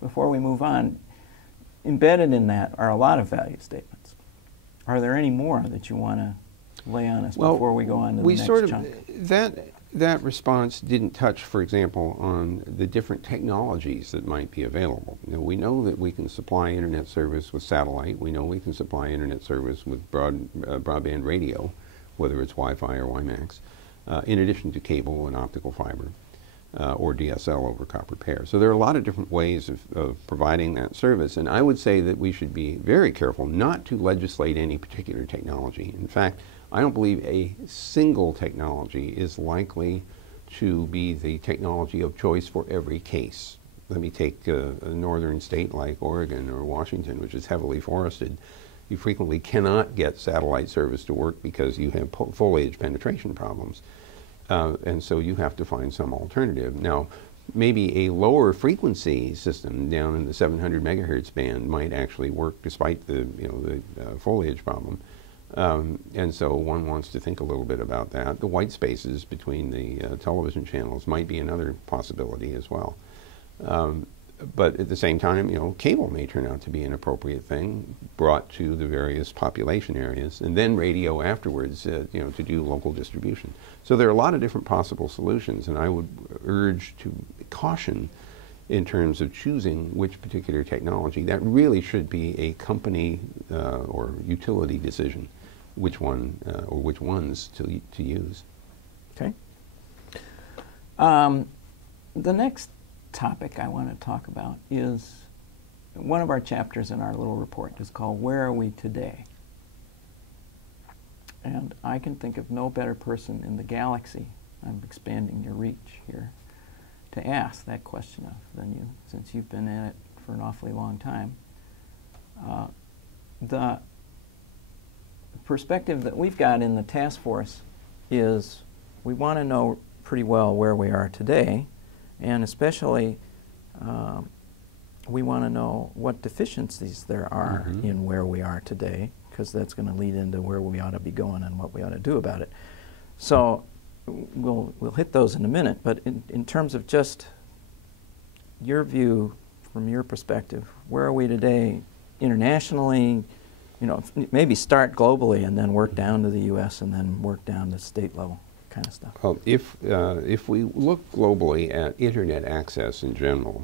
before we move on, embedded in that are a lot of value statements. Are there any more that you want to lay on us before we go on to the next chunk? That response didn't touch, for example, on the different technologies that might be available. You know, we know that we can supply internet service with satellite. We know we can supply internet service with broadband radio, whether it's Wi-Fi or WiMAX, in addition to cable and optical fiber, or DSL over copper pair. So there are a lot of different ways of providing that service, and I would say that we should be very careful not to legislate any particular technology. In fact, I don't believe a single technology is likely to be the technology of choice for every case. Let me take a northern state like Oregon or Washington, which is heavily forested. You frequently cannot get satellite service to work because you have foliage penetration problems. And so you have to find some alternative. Now, maybe a lower frequency system down in the 700 megahertz band might actually work despite the foliage problem. And so one wants to think a little bit about that. The white spaces between the television channels might be another possibility as well. But at the same time, you know, cable may turn out to be an appropriate thing brought to the various population areas, and then radio afterwards, you know, to do local distribution. So there are a lot of different possible solutions, and I would urge to caution in terms of choosing which particular technology. That really should be a company or utility decision, which one or which ones to use. Okay. The next topic I want to talk about is one of our chapters in our little report is called Where Are We Today? And I can think of no better person in the galaxy, I'm expanding your reach here, to ask that question of than you, since you've been in it for an awfully long time. The perspective that we've got in the task force is we want to know pretty well where we are today, and especially we want to know what deficiencies there are in where we are today, because that's going to lead into where we ought to be going and what we ought to do about it. So we'll hit those in a minute, but in terms of just your view, from your perspective, where are we today internationally? You know, maybe start globally and then work down to the U.S. and then work down to state level kind of stuff. Well, if we look globally at internet access in general,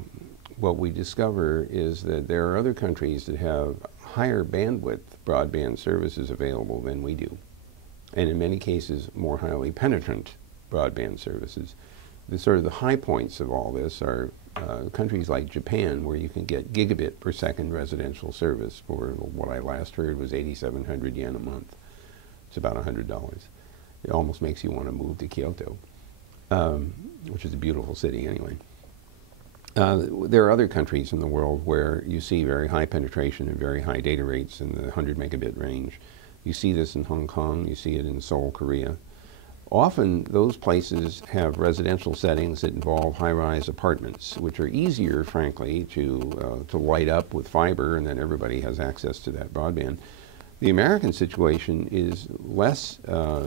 what we discover is that there are other countries that have higher bandwidth broadband services available than we do, and in many cases more highly penetrant broadband services. The sort of the high points of all this are countries like Japan, where you can get gigabit per second residential service for what I last heard was 8,700 yen a month. It's about $100. It almost makes you want to move to Kyoto, which is a beautiful city anyway. There are other countries in the world where you see very high penetration and very high data rates in the 100 megabit range. You see this in Hong Kong, you see it in Seoul, Korea. Often those places have residential settings that involve high-rise apartments, which are easier, frankly, to light up with fiber, and then everybody has access to that broadband. The American situation is less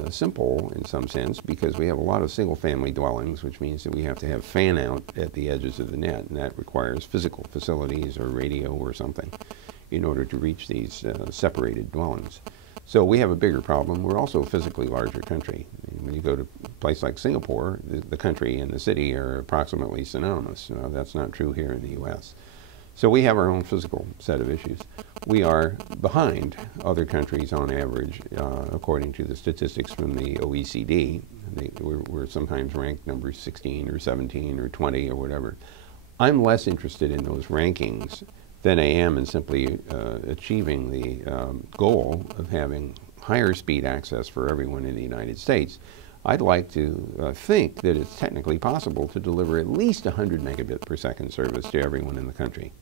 simple in some sense, because we have a lot of single-family dwellings, which means that we have to have fan-out at the edges of the net, and that requires physical facilities or radio or something in order to reach these separated dwellings. So we have a bigger problem. We're also a physically larger country. When you go to a place like Singapore, the country and the city are approximately synonymous. That's not true here in the U.S. So we have our own physical set of issues. We are behind other countries on average, according to the statistics from the OECD. We're sometimes ranked number 16 or 17 or 20 or whatever. I'm less interested in those rankings than I am in simply achieving the goal of having higher speed access for everyone in the United States. I'd like to think that it's technically possible to deliver at least 100 megabit per second service to everyone in the country.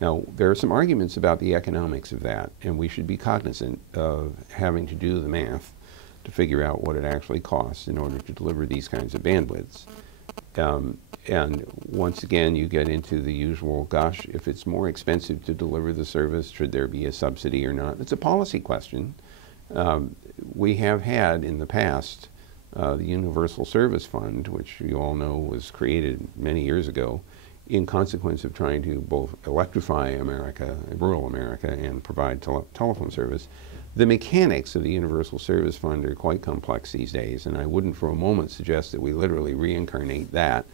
Now, there are some arguments about the economics of that, and we should be cognizant of having to do the math to figure out what it actually costs in order to deliver these kinds of bandwidths. And once again, you get into the usual, gosh, if it's more expensive to deliver the service, should there be a subsidy or not? It's a policy question. We have had in the past the Universal Service Fund, which you all know was created many years ago, in consequence of trying to both electrify America, rural America, and provide telephone service. The mechanics of the Universal Service Fund are quite complex these days, and I wouldn't for a moment suggest that we literally reincarnate that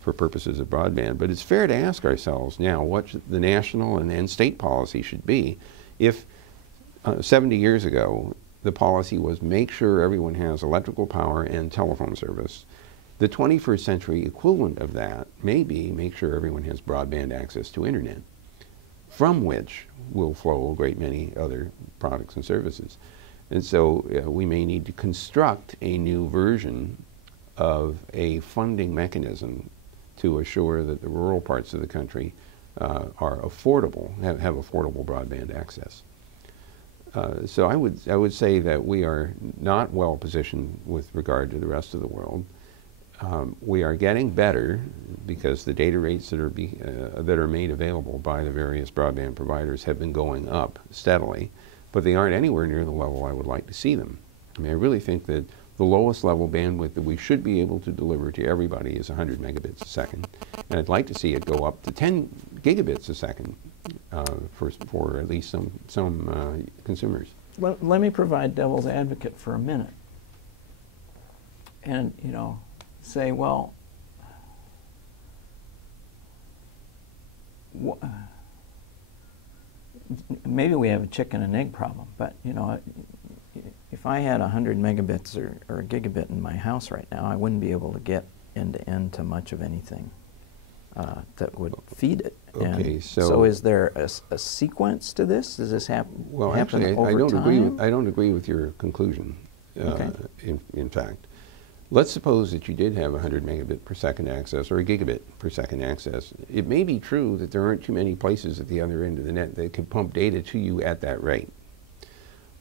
for purposes of broadband. But it's fair to ask ourselves now what the national and state policy should be if 70 years ago the policy was make sure everyone has electrical power and telephone service. The 21st century equivalent of that may be make sure everyone has broadband access to internet, from which will flow a great many other products and services. And so we may need to construct a new version of a funding mechanism to assure that the rural parts of the country are affordable, have affordable broadband access. So I would say that we are not well positioned with regard to the rest of the world. We are getting better because the data rates that are made available by the various broadband providers have been going up steadily, but they aren't anywhere near the level I would like to see them. I mean, I really think that the lowest level bandwidth that we should be able to deliver to everybody is 100 megabits a second, and I'd like to see it go up to 10 gigabits a second for at least some consumers. Well, let me provide devil's advocate for a minute, and say, well, maybe we have a chicken and egg problem, but if I had 100 megabits or a gigabit in my house right now, I wouldn't be able to get end-to-end to much of anything that would feed it. Okay, and so is there a sequence to this? Does this happen? Well, happen actually, over I don't agree with your conclusion. Okay. In fact, let's suppose that you did have 100 megabit per second access or a gigabit per second access. It may be true that there aren't too many places at the other end of the net that can pump data to you at that rate.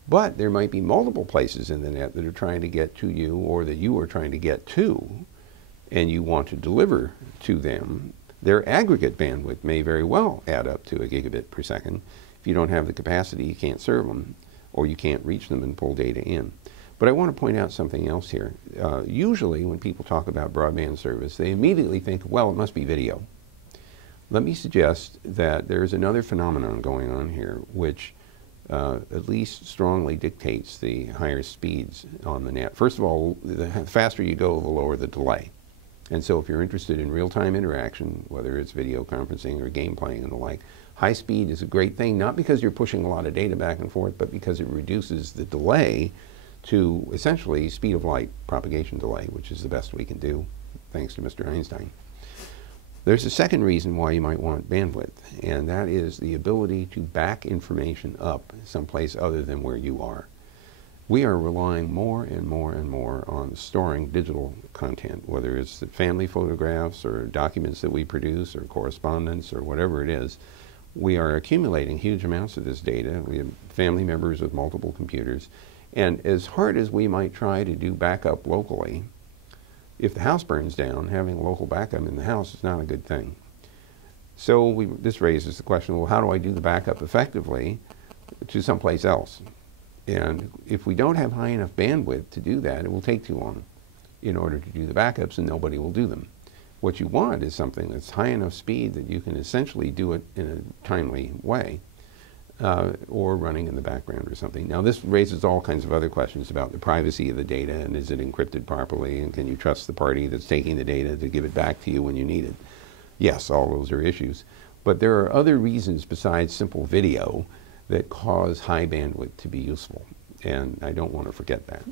But there might be multiple places in the net that are trying to get to you, or that you are trying to get to, and you want to deliver to them. Their aggregate bandwidth may very well add up to a gigabit per second. If you don't have the capacity, you can't serve them, or you can't reach them and pull data in. But I want to point out something else here. Usually when people talk about broadband service, they immediately think, well, it must be video. Let me suggest that there's another phenomenon going on here, which at least strongly dictates the higher speeds on the net. First of all, the faster you go, the lower the delay. And so if you're interested in real-time interaction, whether it's video conferencing or game playing and the like, high speed is a great thing, not because you're pushing a lot of data back and forth, but because it reduces the delay to essentially speed of light propagation delay, which is the best we can do, thanks to Mr. Einstein. There's a second reason why you might want bandwidth, and that is the ability to back information up someplace other than where you are. We are relying more and more and more on storing digital content, whether it's the family photographs or documents that we produce or correspondence or whatever it is. We are accumulating huge amounts of this data. We have family members with multiple computers. And as hard as we might try to do backup locally, if the house burns down, having a local backup in the house is not a good thing. So this raises the question, well, how do I do the backup effectively to someplace else? And if we don't have high enough bandwidth to do that, it will take too long in order to do the backups, and nobody will do them. What you want is something that's high enough speed that you can essentially do it in a timely way. Or running in the background or something. Now this raises all kinds of other questions about the privacy of the data, and is it encrypted properly, and can you trust the party that's taking the data to give it back to you when you need it? Yes, all those are issues. But there are other reasons besides simple video that cause high bandwidth to be useful, and I don't want to forget that.